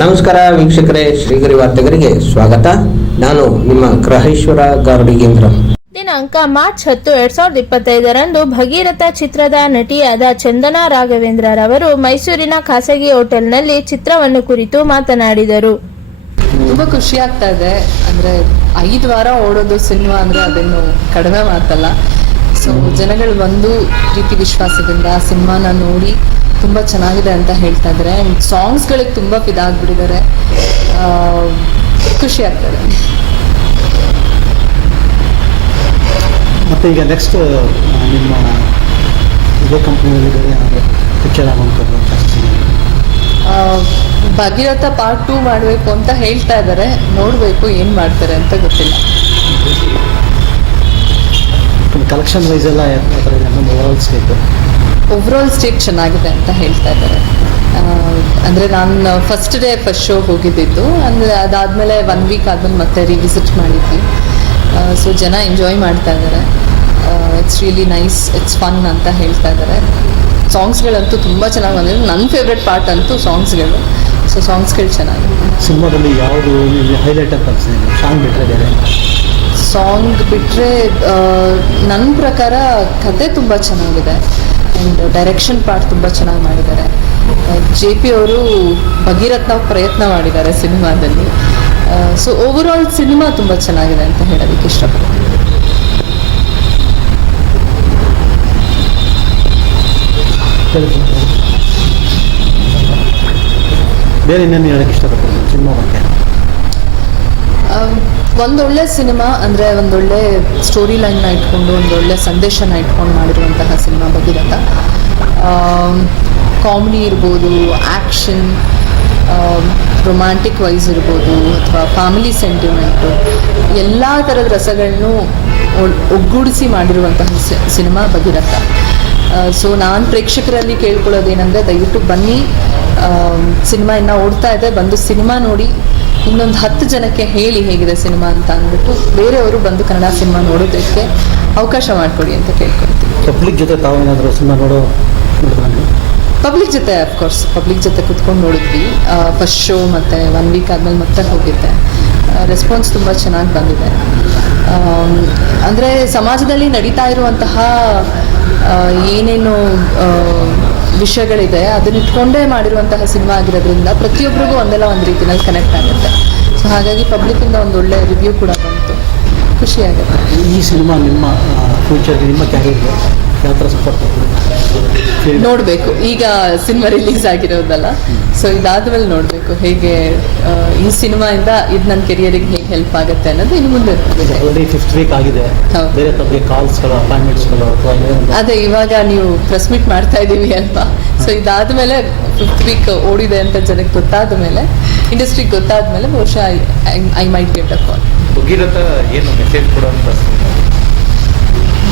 ನಮಸ್ಕಾರ ವೀಕ್ಷಕರೇ, ಶ್ರೀಗರಿ ವಾರ್ತೆಗರಿಗೆ ಸ್ವಾಗತ. ನಾನು ನಿಮ್ಮ ಗ್ರಹೇಶ್ವರ ಗಾರ್ಡಿಗೇಂದ್ರ. ದಿನಾಂಕ ಮಾರ್ಚ್ 10, 2025ರಂದು ಭಗೀರಥ ಚಿತ್ರದ ನಟಿಯಾದ ಚಂದನಾ ರಾಘವೇಂದ್ರ ರವರು ಮೈಸೂರಿನ ಖಾಸಗಿ ಹೋಟೆಲ್ನಲ್ಲಿ ಚಿತ್ರವನ್ನು ಕುರಿತು ಮಾತನಾಡಿದರು. ತುಂಬ ಖುಷಿ ಆಗ್ತಾ ಇದೆ. ಅಂದರೆ 5 ವಾರ ಓಡೋದು ಸಿನಿಮಾ ಅಂದರೆ ಅದೇನು ಕಡಿಮೆ ಮಾತಲ್ಲ. ಸೊ ಜನಗಳು ಒಂದು ರೀತಿ ವಿಶ್ವಾಸದಿಂದ ಸಿನಿಮಾನ ನೋಡಿ ತುಂಬ ಚೆನ್ನಾಗಿದೆ ಅಂತ ಹೇಳ್ತಾ ಇದ್ದಾರೆ. ಆ್ಯಂಡ್ ಸಾಂಗ್ಸ್ಗಳಿಗೆ ತುಂಬ ಫಿದಾಗ್ಬಿಟ್ಟಿದ್ದಾರೆ. ಖುಷಿ ಆಗ್ತದೆ. ಮತ್ತು ಈಗ ನೆಕ್ಸ್ಟ್ ನಿಮ್ಮ ಇದೇ ಕಂಪ್ನಿಯಲ್ಲಿ ಪಿಕ್ಚರ್ ಆಗುವಂಥದ್ದು ಭಗೀರಥ ಪಾರ್ಟ್ 2 ಮಾಡಬೇಕು ಅಂತ ಹೇಳ್ತಾ ಇದ್ದಾರೆ. ನೋಡಬೇಕು ಏನು ಮಾಡ್ತಾರೆ ಅಂತ ಗೊತ್ತಿಲ್ಲ. ಕಲೆಕ್ಷನ್ ವೈಸ್ ಎಲ್ಲ ಓವರಾಲ್ ಸ್ಟೇಟ್ ಚೆನ್ನಾಗಿದೆ ಅಂತ ಹೇಳ್ತಾ ಇದ್ದಾರೆ. ಅಂದರೆ ನಾನು ಫಸ್ಟ್ ಶೋ ಹೋಗಿದ್ದಿದ್ದು. ಅಂದರೆ ಅದಾದಮೇಲೆ 1 ವೀಕ್ ಆದಮೇಲೆ ಮತ್ತೆ ರಿವಿಸಿಟ್ ಮಾಡಿದ್ವಿ. ಸೊ ಜನ ಎಂಜಾಯ್ ಮಾಡ್ತಾ ಇದ್ದಾರೆ. It's really nice, it's fun ಅಂತ ಹೇಳ್ತಾ ಇದ್ದಾರೆ. ಸಾಂಗ್ಸ್ಗಳಂತೂ ತುಂಬ ಚೆನ್ನಾಗಿ ಬಂದಿದೆ. ನನ್ನ ಫೇವ್ರೆಟ್ ಪಾರ್ಟ್ ಅಂತೂ ಸಾಂಗ್ಸ್ಗಳು. ಸೊ ಸಾಂಗ್ಸ್ಗಳು ಚೆನ್ನಾಗಿದೆ. ಸಿನಿಮಾದಲ್ಲಿ ಯಾವುದು ಹೈಲೈಟ್ ಅಂತ ಅನಿಸಿದೆ? ಸಾಂಗ್ ಬಿಟ್ಟರೆ ಬೇರೆ? ಸಾಂಗ್ ಬಿಟ್ಟರೆ ನನ್ನ ಪ್ರಕಾರ ಕತೆ ತುಂಬ ಚೆನ್ನಾಗಿದೆ. ಆ್ಯಂಡ್ ಡೈರೆಕ್ಷನ್ ಪಾರ್ಟ್ ತುಂಬ ಚೆನ್ನಾಗಿ ಮಾಡಿದ್ದಾರೆ. JP ಅವರು ಭಗೀರಥನ ಪ್ರಯತ್ನ ಮಾಡಿದ್ದಾರೆ ಸಿನಿಮಾದಲ್ಲಿ. ಸೊ ಓವರಾಲ್ ಸಿನಿಮಾ ತುಂಬ ಚೆನ್ನಾಗಿದೆ ಅಂತ ಹೇಳೋದಕ್ಕೆ ಇಷ್ಟಪಡ್ತೀನಿ. ಬೇರೆ ಇನ್ನೇನು ಹೇಳೋಕ್ಕೆ ಇಷ್ಟಪಡ್ತೀನಿ ಸಿನಿಮಾ ಬಗ್ಗೆ? ಒಂದೊಳ್ಳೆ ಸಿನಿಮಾ ಅಂದರೆ ಒಂದೊಳ್ಳೆ ಸ್ಟೋರಿ ಲೈನ್ನ ಇಟ್ಕೊಂಡು ಒಂದೊಳ್ಳೆ ಸಂದೇಶನ ಇಟ್ಕೊಂಡು ಮಾಡಿರುವಂತಹ ಸಿನಿಮಾ ಭಗೀರಥ. ಕಾಮಿಡಿ ಇರ್ಬೋದು, ಆ್ಯಕ್ಷನ್, ರೊಮ್ಯಾಂಟಿಕ್ ವೈಸ್ ಇರ್ಬೋದು, ಅಥವಾ ಫ್ಯಾಮಿಲಿ ಸೆಂಟಿಮೆಂಟು, ಎಲ್ಲ ಥರದ ರಸಗಳನ್ನು ಒಗ್ಗೂಡಿಸಿ ಮಾಡಿರುವಂತಹ ಸಿನಿಮಾ ಭಗೀರಥ. ಸೊ ನಾನು ಪ್ರೇಕ್ಷಕರಲ್ಲಿ ಕೇಳ್ಕೊಳ್ಳೋದೇನೆಂದರೆ, ದಯವಿಟ್ಟು ಬನ್ನಿ, ಸಿನಿಮಾ ಇನ್ನೂ ಓಡ್ತಾ ಇದೆ, ಬಂದು ಸಿನಿಮಾ ನೋಡಿ ಇನ್ನೊಂದು 10 ಜನಕ್ಕೆ ಹೇಳಿ ಹೇಗಿದೆ ಸಿನಿಮಾ ಅಂತ ಅಂದ್ಬಿಟ್ಟು ಬೇರೆಯವರು ಬಂದು ಕನ್ನಡ ಸಿನಿಮಾ ನೋಡೋದಕ್ಕೆ ಅವಕಾಶ ಮಾಡಿಕೊಡಿ ಅಂತ ಕೇಳ್ಕೊಳ್ತೀವಿ. ಪಬ್ಲಿಕ್ ಜೊತೆ ತಾವೇನಾದರೂ ಸಿನಿಮಾ ಪಬ್ಲಿಕ್ ಜೊತೆ ಅಫ್ಕೋರ್ಸ್ ಪಬ್ಲಿಕ್ ಜೊತೆ ಕುತ್ಕೊಂಡು ನೋಡಿದ್ವಿ. ಫಸ್ಟ್ ಶೋ ಮತ್ತು 1 ವೀಕ್ ಆದಮೇಲೆ ಮತ್ತೆ ಹೋಗಿದ್ದೆ. ರೆಸ್ಪಾನ್ಸ್ ತುಂಬ ಚೆನ್ನಾಗಿ ಬಂದಿದೆ. ಅಂದರೆ ಸಮಾಜದಲ್ಲಿ ನಡೀತಾ ಇರುವಂತಹ ಏನೇನು ವಿಷಯಗಳಿದೆ ಅದನ್ನ ಇಟ್ಕೊಂಡೇ ಮಾಡಿರುವಂತಹ ಸಿನಿಮಾ ಆಗಿರೋದ್ರಿಂದ ಪ್ರತಿಯೊಬ್ಬರಿಗೂ ಒಂದಲ್ಲ ಒಂದು ರೀತಿಯಲ್ಲಿ ಕನೆಕ್ಟ್ ಆಗುತ್ತೆ. ಸೊ ಹಾಗಾಗಿ ಪಬ್ಲಿಕ್ಕಿಂದ ಒಂದು ಒಳ್ಳೆ ರಿವ್ಯೂ ಕೂಡ ಬಂತು. ಖುಷಿಯಾಗುತ್ತೆ. ಈ ಸಿನಿಮಾ ನಿಮ್ಮ ಫ್ಯೂಚರ್ಗೆ, ನಿಮ್ಮ ಕ್ಯಾರಿಯರ್ಗೆ ಯಾವ ಥರ ಸಪೋರ್ಟ್ ನೋಡಬೇಕು. ಈಗ ಸಿನಿಮಾ ರಿಲೀಸ್ ಆಗಿರೋದಲ್ಲ, ಸೊ ಇದಾದ್ಮೇಲೆ ನೋಡಬೇಕು ಹೇಗೆ ಈ ಸಿನಿಮಾಯಿಂದ ಇದು ನನ್ನ ಕೆರಿಯರಿಗೆ ಹೇಗೆ ಹೆಲ್ಪ್ ಆಗುತ್ತೆ ಅನ್ನೋದು ಇನ್ನು ಮುಂದೆ. ಆಲ್ರೆಡಿ 5th ವೀಕ್ ಆಗಿದೆ. ಬೇರೆ ತಮಗೆ ಕಾಲ್ಸ್ಗಳು, ಅಪಾಯಿಂಟ್ಮೆಂಟ್ಸ್ಗಳು ಅಥವಾ ಅದೇ ಇವಾಗ ನೀವು ಪ್ರೆಸ್ ಮೀಟ್ ಮಾಡ್ತಾ ಇದ್ದೀವಿ ಅಲ್ವಾ? ಸೊ ಇದಾದ್ಮೇಲೆ 5th ವೀಕ್ ಓಡಿದೆ ಅಂತ ಜನಕ್ಕೆ ಗೊತ್ತಾದ ಮೇಲೆ, ಇಂಡಸ್ಟ್ರಿಗೆ ಗೊತ್ತಾದ ಮೇಲೆ ಬಹುಶಃ ಐ ಮೈಟ್ ಗೆಟ್ ಅ ಕಾಲ್. ಭಗೀರಥ ಏನು ಮೆಸೇಜ್ ಕೊಡುವಂಥ?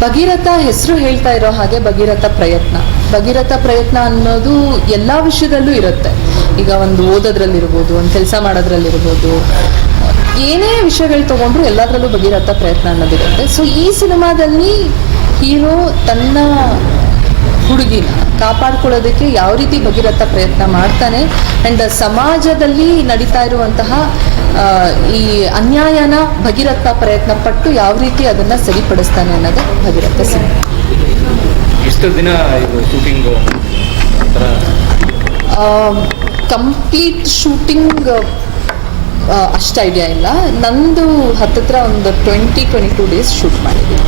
ಭಗೀರಥ ಹೆಸರು ಹೇಳ್ತಾ ಇರೋ ಹಾಗೆ ಭಗೀರಥ ಪ್ರಯತ್ನ. ಭಗೀರಥ ಪ್ರಯತ್ನ ಅನ್ನೋದು ಎಲ್ಲ ವಿಷಯದಲ್ಲೂ ಇರುತ್ತೆ. ಈಗ ಒಂದು ಓದೋದ್ರಲ್ಲಿರ್ಬೋದು, ಒಂದು ಕೆಲಸ ಮಾಡೋದ್ರಲ್ಲಿರ್ಬೋದು, ಏನೇ ವಿಷಯಗಳು ತೊಗೊಂಡ್ರು ಎಲ್ಲದರಲ್ಲೂ ಭಗೀರಥ ಪ್ರಯತ್ನ ಅನ್ನೋದಿರುತ್ತೆ. ಸೊ ಈ ಸಿನಿಮಾದಲ್ಲಿ ಹೀರೋ ತನ್ನ ಹುಡುಗಿನ ಕಾಪಾಡ್ಕೊಳ್ಳೋದಕ್ಕೆ ಯಾವ ರೀತಿ ಭಗೀರಥ ಪ್ರಯತ್ನ ಮಾಡ್ತಾನೆ, ಆ್ಯಂಡ್ ಸಮಾಜದಲ್ಲಿ ನಡೀತಾ ಇರುವಂತಹ ಈ ಅನ್ಯಾಯನ ಭಗೀರಥ ಪ್ರಯತ್ನ ಪಟ್ಟು ಯಾವ ರೀತಿ ಅದನ್ನು ಸರಿಪಡಿಸ್ತಾನೆ ಅನ್ನೋದು ಭಗೀರಥ ಸಿನಿಮಾ. ಎಷ್ಟು ದಿನ ಇದು ಶೂಟಿಂಗ್? ಕಂಪ್ಲೀಟ್ ಶೂಟಿಂಗ್ ಅಷ್ಟು ಐಡಿಯಾ ಇಲ್ಲ. ನಂದು ಹತ್ತಿರ ಒಂದು 20-22 ಡೇಸ್ ಶೂಟ್ ಮಾಡಿದ್ದೀನಿ.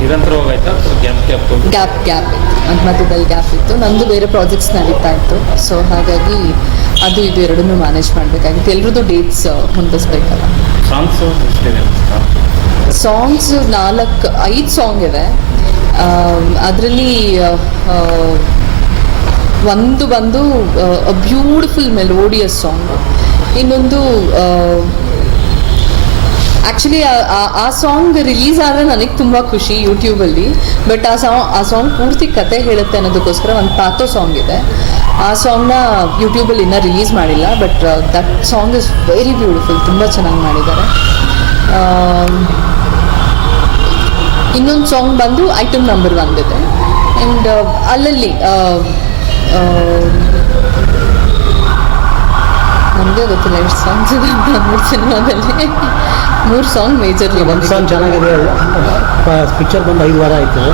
ನಿರಂತರವಾಗಿ ಆಯ್ತಾ? ಗ್ಯಾಪ್ ಇತ್ತು, ಮಧ್ಯದಲ್ಲಿ ಗ್ಯಾಪ್ ಇತ್ತು. ನಂದು ಬೇರೆ ಪ್ರಾಜೆಕ್ಟ್ಸ್ ನಡೀತಾ ಇತ್ತು. ಸೊ ಹಾಗಾಗಿ ಅದು ಇದು ಎರಡನ್ನೂ ಮ್ಯಾನೇಜ್ ಮಾಡಬೇಕಾಗಿತ್ತು. ಎಲ್ರದ್ದು ಡೇಟ್ಸ್ ಹೊಂದಿಸ್ಬೇಕಲ್ಲ. ಸಾಂಗ್ಸ್ 4-5 ಸಾಂಗ್ ಇದೆ. ಅದರಲ್ಲಿ ಒಂದು ಬಂದು ಅ ಬ್ಯೂಟಿಫುಲ್ ಮೆಲೋಡಿಯಸ್ ಸಾಂಗ್. ಇನ್ನೊಂದು ಆ್ಯಕ್ಚುಲಿ ಆ ಸಾಂಗ್ ರಿಲೀಸ್ ಆದರೆ ನನಗೆ ತುಂಬ ಖುಷಿ ಯೂಟ್ಯೂಬಲ್ಲಿ. ಬಟ್ ಆ ಸಾಂಗ್ ಪೂರ್ತಿ ಕತೆ ಹೇಳುತ್ತೆ ಅನ್ನೋದಕ್ಕೋಸ್ಕರ ಒಂದು ಪಾತೋ ಸಾಂಗ್ ಇದೆ. ಆ ಸಾಂಗ್ನ ಯೂಟ್ಯೂಬಲ್ಲಿ ಇನ್ನೂ ರಿಲೀಸ್ ಮಾಡಿಲ್ಲ. But that song is very beautiful. ತುಂಬ ಚೆನ್ನಾಗಿ ಮಾಡಿದ್ದಾರೆ. ಇನ್ನೊಂದು ಸಾಂಗ್ ಬಂದು ಐಟಮ್ ನಂಬರ್ 1 ಇದೆ. ಆ್ಯಂಡ್ ಅಲ್ಲಲ್ಲಿ ನನಗೆ ಗೊತ್ತಿಲ್ಲ ಎಷ್ಟು ಸಾಂಗ್ಸ್ ಇದೆ ಅಂತ ಅಂದ್ಬಿಟ್ಟು ಸಿನಿಮಾದಲ್ಲಿ 3 ಸಾಂಗ್ ಮೇಜರ್ಲಿ ಒಂದು ಸಾಂಗ್ ಚೆನ್ನಾಗಿದೆ, ಪಿಕ್ಚರ್ ಬಂದು 5 ವಾರ ಆಯಿತು,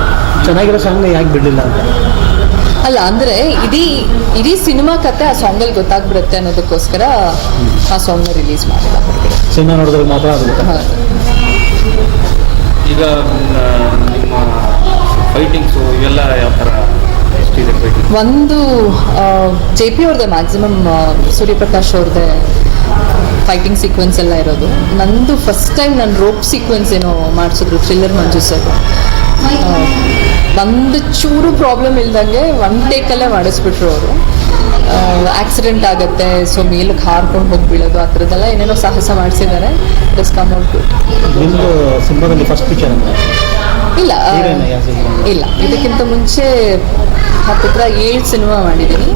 ಚೆನ್ನಾಗಿರೋ ಸಾಂಗ್ನ ಯಾಕೆ ಬಿಡಲಿಲ್ಲ ಅಂತ. ಅಲ್ಲ ಅಂದರೆ ಇಡೀ ಸಿನಿಮಾ ಕತೆ ಆ ಸಾಂಗಲ್ಲಿ ಗೊತ್ತಾಗ್ಬಿಡುತ್ತೆ ಅನ್ನೋದಕ್ಕೋಸ್ಕರ ಆ ಸಾಂಗ್ನ ರಿಲೀಸ್ ಮಾಡಿಲ್ಲ ಹೊರಗಡೆ. ಸಿನಿಮಾ ನೋಡಿದ್ರೆ ಮಾತ್ರ ಅದು ಹೌದು. ಈಗ ನಿಮ್ಮ ಫೈಟಿಂಗ್ಸು ಇವೆಲ್ಲ ಯಾವ ಥರ ಎಷ್ಟಿದೆ ಫೈಟಿಂಗ್? ಒಂದು JP ಅವ್ರದ್ದೇ ಮ್ಯಾಕ್ಸಿಮಮ್, ಸೂರ್ಯಪ್ರಕಾಶ್ ಅವ್ರದ್ದೇ ಫೈಟಿಂಗ್ ಸೀಕ್ವೆನ್ಸ್ ಎಲ್ಲ ಇರೋದು. ನಂದು ಫಸ್ಟ್ ಟೈಮ್ ನಾನು ರೋಪ್ ಸೀಕ್ವೆನ್ಸ್ ಏನೋ ಮಾಡಿಸಿದ್ರು ಥ್ರಿಲ್ಲರ್ ಮಂಜು ಸರ್. ಒಂದು ಚೂರು ಪ್ರಾಬ್ಲಮ್ ಇಲ್ದಂಗೆ 1 ಟೇಕಲ್ಲೇ ಮಾಡಿಸ್ಬಿಟ್ರು ಅವರು. ಆಕ್ಸಿಡೆಂಟ್ ಆಗುತ್ತೆ, ಸೊ ಮೇಲಕ್ಕೆ ಹಾರ್ಕೊಂಡು ಹೋಗಿ ಬೀಳೋದು, ಆ ಥರದ್ದೆಲ್ಲ ಏನೇನೋ ಸಾಹಸ ಮಾಡಿಸಿದ್ದಾರೆ. It's come out good. ನಿಮ್ಮದು ಸಿನಿಮಾದಲ್ಲಿ ಫಸ್ಟ್ ಪಿಕ್ಚರ್ ಅಂತ? ಇಲ್ಲ ಇಲ್ಲ, ಇದಕ್ಕಿಂತ ಮುಂಚೆ ಹತ್ತಿರ 7 ಸಿನಿಮಾ ಮಾಡಿದ್ದೀನಿ.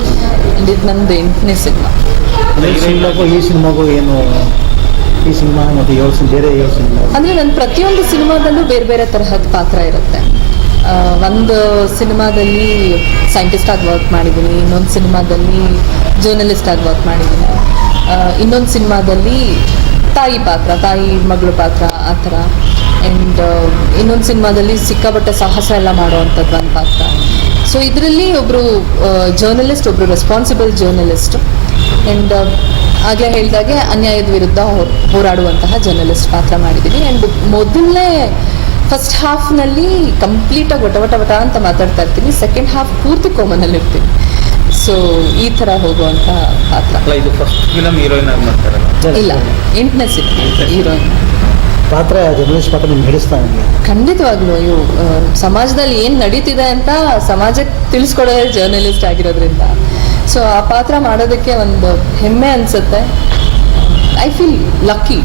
ಇದು ನಂದು 8ನೇ ಸಿನಿಮಾ. ಈ ಸಿನಿಮಾಗೂ ಏನು, ಈ ಸಿನಿಮಾ ಮತ್ತು 7 ಬೇರೆ 7 ಸಿನಿಮಾ ಅಂದರೆ ನನ್ನ ಪ್ರತಿಯೊಂದು ಸಿನಿಮಾದಲ್ಲೂ ಬೇರೆ ಬೇರೆ ತರಹದ ಪಾತ್ರ ಇರುತ್ತೆ. ಒಂದು ಸಿನಿಮಾದಲ್ಲಿ ಸೈಂಟಿಸ್ಟ್ ಆಗಿ ವರ್ಕ್ ಮಾಡಿದ್ದೀನಿ, ಇನ್ನೊಂದು ಸಿನಿಮಾದಲ್ಲಿ ಜರ್ನಲಿಸ್ಟ್ ಆಗಿ ವರ್ಕ್ ಮಾಡಿದ್ದೀನಿ, ಇನ್ನೊಂದು ಸಿನಿಮಾದಲ್ಲಿ ತಾಯಿ ಮಗಳು ಪಾತ್ರ ಆ ಥರ, ಆ್ಯಂಡ್ ಇನ್ನೊಂದು ಸಿನಿಮಾದಲ್ಲಿ ಸಿಕ್ಕಾಪಟ್ಟೆ ಸಾಹಸ ಎಲ್ಲ ಮಾಡೋವಂಥದ್ದು ಒಂದು ಪಾತ್ರ. ಸೊ ಇದರಲ್ಲಿ ಒಬ್ಬರು ಜರ್ನಲಿಸ್ಟ್, ಒಬ್ಬರು ರೆಸ್ಪಾನ್ಸಿಬಲ್ ಜರ್ನಲಿಸ್ಟ್, ಆ್ಯಂಡ್ ಆಗಲೇ ಹೇಳಿದಾಗೆ ಅನ್ಯಾಯದ ವಿರುದ್ಧ ಹೋರಾಡುವಂತಹ ಜರ್ನಲಿಸ್ಟ್ ಪಾತ್ರ ಮಾಡಿದ್ದೀನಿ. ಆ್ಯಂಡ್ ಮೊದಲನೇ ಫಸ್ಟ್ ಹಾಫ್ನಲ್ಲಿ ಕಂಪ್ಲೀಟಾಗಿ ವಟ ಅಂತ ಮಾತಾಡ್ತಾ ಇರ್ತೀನಿ, ಸೆಕೆಂಡ್ ಹಾಫ್ ಪೂರ್ತಿ ಕೋಮನಲ್ಲಿ ಇರ್ತೀನಿ. ಸೊ ಈ ಥರ ಹೋಗುವಂಥ ಪಾತ್ರ. ಅಲ್ಲ, ಇದು ಫಸ್ಟ್ ಫಿಲಮ್ ಹೀರೋಯಿನ್ ಆಗಿ ಮಾಡ್ತಾರಲ್ಲ? ಇಲ್ಲ, 8ನೇ ಸಿನಿಮಾ ಹೀರೋಯಿನ್ ಪಾತ್ರ. ಜರ್ನಲಿಸ್ಟ್ ಪಾತ್ರ ನಿಮ್ಗೆ ಹಿಡಿಸ್ತಾ ನನಗೆ ಖಂಡಿತವಾಗ್ಲೂ. ಸಮಾಜದಲ್ಲಿ ಏನು ನಡೀತಿದೆ ಅಂತ ಸಮಾಜಕ್ಕೆ ತಿಳಿಸ್ಕೊಡೋದೇ ಜರ್ನಲಿಸ್ಟ್ ಆಗಿರೋದ್ರಿಂದ. ಸೊ ಆ ಪಾತ್ರ ಮಾಡೋದಕ್ಕೆ ಒಂದು ಹೆಮ್ಮೆ ಅನಿಸುತ್ತೆ. I feel lucky.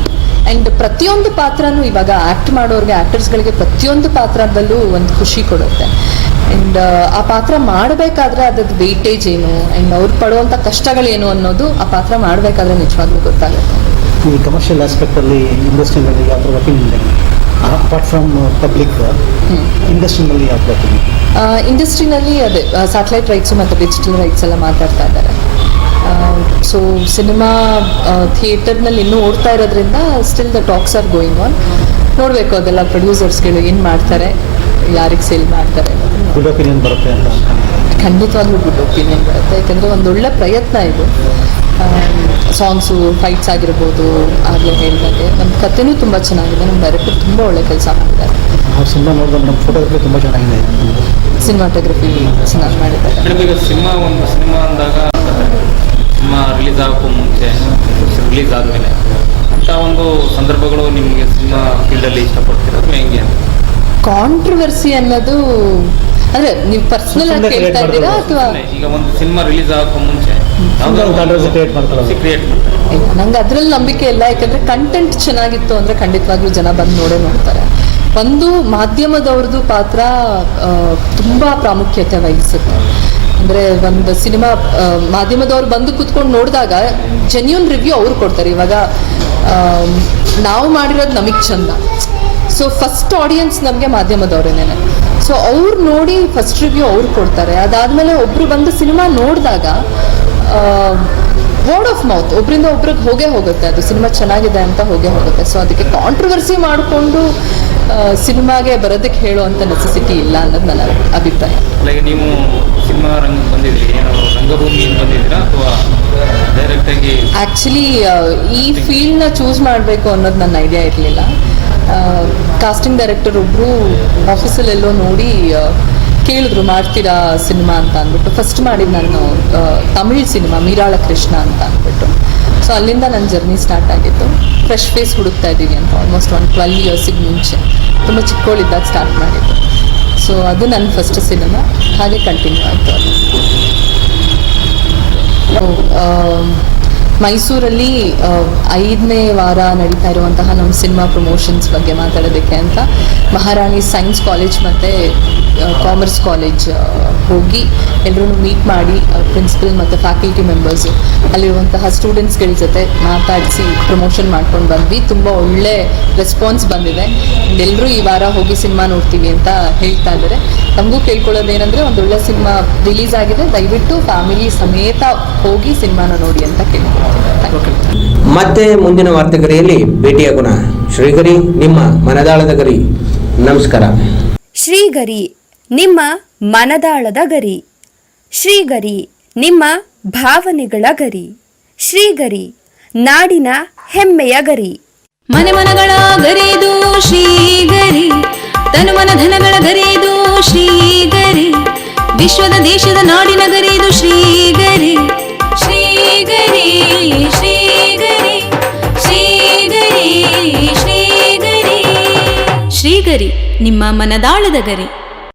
ಆ್ಯಂಡ್ ಪ್ರತಿಯೊಂದು ಪಾತ್ರನೂ ಇವಾಗ ಆ್ಯಕ್ಟ್ ಮಾಡೋರಿಗೆ, ಆ್ಯಕ್ಟರ್ಸ್ಗಳಿಗೆ ಪ್ರತಿಯೊಂದು ಪಾತ್ರದಲ್ಲೂ ಒಂದು ಖುಷಿ ಕೊಡುತ್ತೆ. ಆ್ಯಂಡ್ ಆ ಪಾತ್ರ ಮಾಡಬೇಕಾದ್ರೆ ಅದ್ರದ್ದು ವೆಯ್ಟೇಜ್ ಏನು, ಆ್ಯಂಡ್ ಅವ್ರು ಪಡುವಂಥ ಕಷ್ಟಗಳೇನು ಅನ್ನೋದು ಆ ಪಾತ್ರ ಮಾಡಬೇಕಾದ್ರೆ ನಿಜವಾಗ್ಲೂ ಗೊತ್ತಾಗುತ್ತೆ. ಈ ಕಮರ್ಷಿಯಲ್ ಆಸ್ಪೆಕ್ಟಲ್ಲಿ ಇಂಡಸ್ಟ್ರಿನಲ್ಲಿ ಯಾವ ಥರ ಒಪಿನಿಯನ್ ಇದೆ? ಅಪಾರ್ಟ್ ಫ್ರಮ್ ಪಬ್ಲಿಕ್, ಇಂಡಸ್ಟ್ರಿನಲ್ಲಿ ಯಾವ ಥರ ಒಪಿನಿಯನ್? ಇಂಡಸ್ಟ್ರಿನಲ್ಲಿ ಅದೇ ಸ್ಯಾಟಲೈಟ್ ರೈಟ್ಸು ಮತ್ತು ಡಿಜಿಟಲ್ ರೈಟ್ಸ್ ಎಲ್ಲ ಮಾತಾಡ್ತಾ ಇದ್ದಾರೆ. ಸೊ ಸಿನಿಮಾ ಥಿಯೇಟರ್ನಲ್ಲಿ ಇನ್ನೂ ಓಡ್ತಾ ಇರೋದ್ರಿಂದ still the talks are going on. ನೋಡಬೇಕು ಅದೆಲ್ಲ ಪ್ರೊಡ್ಯೂಸರ್ಸ್ಗಳು ಏನು ಮಾಡ್ತಾರೆ, ಯಾರಿಗೆ ಸೇಲ್ ಮಾಡ್ತಾರೆ. ಗುಡ್ ಒಪಿನಿಯನ್ ಬರುತ್ತೆ ಅಂತ ಖಂಡಿತವಾಗ್ಲೂ ಗುಡ್ ಒಪಿನಿಯನ್ ಬರುತ್ತೆ. ಯಾಕೆಂದರೆ ಒಂದೊಳ್ಳೆ ಪ್ರಯತ್ನ ಇದು. ಸಾಂಗ್ಸು, ಫೈಟ್ಸ್ ಆಗಿರ್ಬೋದು, ಆಗಲೇ ಹೇಳಿದಾಗೆ ನಮ್ಮ ಕಥೆನೂ ತುಂಬ ಚೆನ್ನಾಗಿದೆ. ನಮ್ಮ ಡೈರೆಕ್ಟರ್ ತುಂಬ ಒಳ್ಳೆ ಕೆಲಸ ಮಾಡಿದ್ದಾರೆ. ಆ ಸಿನಿಮಾ ನೋಡಿದ್ರೆ ನಮ್ಮ ಫೋಟೋಗ್ರಫಿ ತುಂಬ ಚೆನ್ನಾಗಿದೆ, ಸಿನಿಮಾಟೋಗ್ರಫಿ ಚೆನ್ನಾಗಿ ಮಾಡಿದ್ದಾರೆ. ಮೇಡಮ್, ಈಗ ಸಿನಿಮಾ ಅಂದಾಗ ಸಿನಿಮಾ ರಿಲೀಸ್ ಆಗೋಕ್ಕೂ ಮುಂಚೆ, ರಿಲೀಸ್ ಆದಮೇಲೆ ಅಂಥ ಒಂದು ಸಂದರ್ಭಗಳು ನಿಮಗೆ ಸಿನಿಮಾ ಫೀಲ್ಡಲ್ಲಿ ಇಷ್ಟಪಡ್ತಿರೋದು ಹೆಂಗೆ ಅಂತ? ಕಾಂಟ್ರವರ್ಸಿ ಅನ್ನೋದು ಅಂದರೆ ನೀವು ಪರ್ಸನಲ್ ಆಗಿ ಕೇಳ್ತಾ ಇದ್ದೀರಾ ಅಥವಾ? ಈಗ ಒಂದು ಸಿನಿಮಾ ರಿಲೀಸ್ ಆಗೋಕ್ಕೂ ಮುಂಚೆ ಕ್ರಿಯೇಟ್ ಮಾಡ್ತಾರೆ. ನಂಗೆ ಅದ್ರಲ್ಲಿ ನಂಬಿಕೆ ಇಲ್ಲ. ಯಾಕಂದರೆ ಕಂಟೆಂಟ್ ಚೆನ್ನಾಗಿತ್ತು ಅಂದರೆ ಖಂಡಿತವಾಗ್ಲೂ ಜನ ಬಂದು ನೋಡ್ತಾರೆ. ಒಂದು ಮಾಧ್ಯಮದವ್ರದ್ದು ಪಾತ್ರ ತುಂಬ ಪ್ರಾಮುಖ್ಯತೆ ವಹಿಸುತ್ತೆ. ಅಂದರೆ ಒಂದು ಸಿನಿಮಾ ಮಾಧ್ಯಮದವ್ರು ಬಂದು ಕೂತ್ಕೊಂಡು ನೋಡಿದಾಗ ಜೆನ್ಯೂನ್ ರಿವ್ಯೂ ಅವ್ರು ಕೊಡ್ತಾರೆ. ಇವಾಗ ನಾವು ಮಾಡಿರೋದು ನಮಗೆ ಚಂದ. ಸೊ ಫಸ್ಟ್ ಆಡಿಯನ್ಸ್ ನಮಗೆ ಮಾಧ್ಯಮದವ್ರೇನೆ. ಸೊ ಅವ್ರು ನೋಡಿ ಫಸ್ಟ್ ರಿವ್ಯೂ ಅವ್ರು ಕೊಡ್ತಾರೆ. ಅದಾದಮೇಲೆ ಒಬ್ಬರು ಬಂದು ಸಿನಿಮಾ ನೋಡಿದಾಗ ವರ್ಡ್ ಆಫ್ ಮೌತ್ ಒಬ್ಬರಿಂದ ಒಬ್ರಿಗೆ ಹೋಗುತ್ತೆ, ಅದು ಸಿನಿಮಾ ಚೆನ್ನಾಗಿದೆ ಅಂತ ಹೋಗುತ್ತೆ. ಸೊ ಅದಕ್ಕೆ ಕಾಂಟ್ರವರ್ಸಿ ಮಾಡಿಕೊಂಡು ಸಿನಿಮಾಗೆ ಬರೋದಕ್ಕೆ ಹೇಳುವಂಥ ನೆಸೆಸಿಟಿ ಇಲ್ಲ ಅನ್ನೋದು ನನ್ನ ಅಭಿಪ್ರಾಯ. ನೀವು ಸಿನಿಮಾ ರಂಗ ಬಂದಿದ್ರಿ, ಏನೋ ರಂಗಭೂಮಿಯಿಂದ ಬಂದಿದ್ದೀರಾ ಅಥವಾ ಡೈರೆಕ್ಟಾಗಿ? ಆ್ಯಕ್ಚುಲಿ ಈ ಫೀಲ್ಡ್ನ ಚೂಸ್ ಮಾಡಬೇಕು ಅನ್ನೋದು ನನ್ನ ಐಡಿಯಾ ಇರಲಿಲ್ಲ. ಕಾಸ್ಟಿಂಗ್ ಡೈರೆಕ್ಟರ್ ಒಬ್ಬರು ಆಫೀಸಲ್ಲೆಲ್ಲೋ ನೋಡಿ ಕೇಳಿದ್ರು ಮಾಡ್ತೀರಾ ಸಿನಿಮಾ ಅಂತ ಅಂದ್ಬಿಟ್ಟು. ಫಸ್ಟ್ ಮಾಡಿದ್ದು ನಾನು ತಮಿಳ್ ಸಿನಿಮಾ ಮೀರಾಳ ಕೃಷ್ಣ ಅಂತ ಅಂದ್ಬಿಟ್ಟು. ಸೊ ಅಲ್ಲಿಂದ ನನ್ನ ಜರ್ನಿ ಸ್ಟಾರ್ಟ್ ಆಗಿತ್ತು. ಫ್ರೆಶ್ ಫೇಸ್ ಹುಡುಕ್ತಾ ಇದ್ದೀವಿ ಅಂತ ಆಲ್ಮೋಸ್ಟ್ ಒಂದು 12 ಇಯರ್ಸಿಗೆ ಮುಂಚೆ, ತುಂಬ ಚಿಕ್ಕವಳಿದ್ದಾಗ ಸ್ಟಾರ್ಟ್ ಮಾಡಿದ್ದು. ಸೊ ಅದು ನನ್ನ ಫಸ್ಟ್ ಸಿನಿಮಾ, ಹಾಗೆ ಕಂಟಿನ್ಯೂ ಆಯಿತು ಅದು. ಮೈಸೂರಲ್ಲಿ 5ನೇ ವಾರ ನಡೀತಾ ಇರುವಂತಹ ನಮ್ಮ ಸಿನಿಮಾ ಪ್ರಮೋಷನ್ಸ್ ಬಗ್ಗೆ ಮಾತಾಡೋದಕ್ಕೆ ಅಂತ ಮಹಾರಾಣಿ ಸೈನ್ಸ್ ಕಾಲೇಜ್ ಮತ್ತು ಕಾಮರ್ಸ್ ಕಾಲೇಜ್ ಹೋಗಿ ಎಲ್ಲರೂ ಮೀಟ್ ಮಾಡಿ ಪ್ರಿನ್ಸಿಪಲ್ ಮತ್ತು ಫ್ಯಾಕಲ್ಟಿ ಮೆಂಬರ್ಸು ಅಲ್ಲಿರುವಂತಹ ಸ್ಟೂಡೆಂಟ್ಸ್ಗಳ ಜೊತೆ ಮಾತಾಡಿಸಿ ಪ್ರಮೋಷನ್ ಮಾಡ್ಕೊಂಡು ಬಂದ್ವಿ. ತುಂಬ ಒಳ್ಳೆ ರೆಸ್ಪಾನ್ಸ್ ಬಂದಿದೆ. ಎಲ್ಲರೂ ಈ ವಾರ ಹೋಗಿ ಸಿನಿಮಾ ನೋಡ್ತೀವಿ ಅಂತ ಹೇಳ್ತಾ ಇದ್ದಾರೆ. ನಮಗೂ ಕೇಳ್ಕೊಳ್ಳೋದೇನೆಂದರೆ ಒಂದೊಳ್ಳೆ ಸಿನಿಮಾ ರಿಲೀಸ್ ಆಗಿದೆ, ದಯವಿಟ್ಟು ಫ್ಯಾಮಿಲಿ ಸಮೇತ ಹೋಗಿ ಸಿನಿಮಾನ ನೋಡಿ ಅಂತ ಕೇಳ್ಕೊಳ್ತೀನಿ. ಮತ್ತೆ ಮುಂದಿನ ವಾರ್ತೆಗರಿಯಲ್ಲಿ ಭೇಟಿಯಾಗೋಣ. ಶ್ರೀಗರಿ, ನಿಮ್ಮ ಮನದಾಳದ ಗರಿ. ನಮಸ್ಕಾರ. ಶ್ರೀಗರಿ, ನಿಮ್ಮ ಮನದಾಳದ ಗರಿ. ಶ್ರೀಗರಿ, ನಿಮ್ಮ ಭಾವನೆಗಳ ಗರಿ. ಶ್ರೀಗರಿ, ನಾಡಿನ ಹೆಮ್ಮೆಯ ಗರಿ. ಮನೆ ಮನಗಳ ಗರಿದು ಶ್ರೀಗರಿ, ತನು ಮನ ಧನಗಳ ಗರಿದು ಶ್ರೀಗರಿ, ವಿಶ್ವದ ದೇಶದ ನಾಡಿನ ಗರಿದು ಶ್ರೀಗರಿ. ಶ್ರೀಗರಿ ಶ್ರೀಗರಿ ಶ್ರೀಗರಿ ಶ್ರೀಗರಿ ಶ್ರೀಗರಿ, ನಿಮ್ಮ ಮನದಾಳದ ಗರಿ.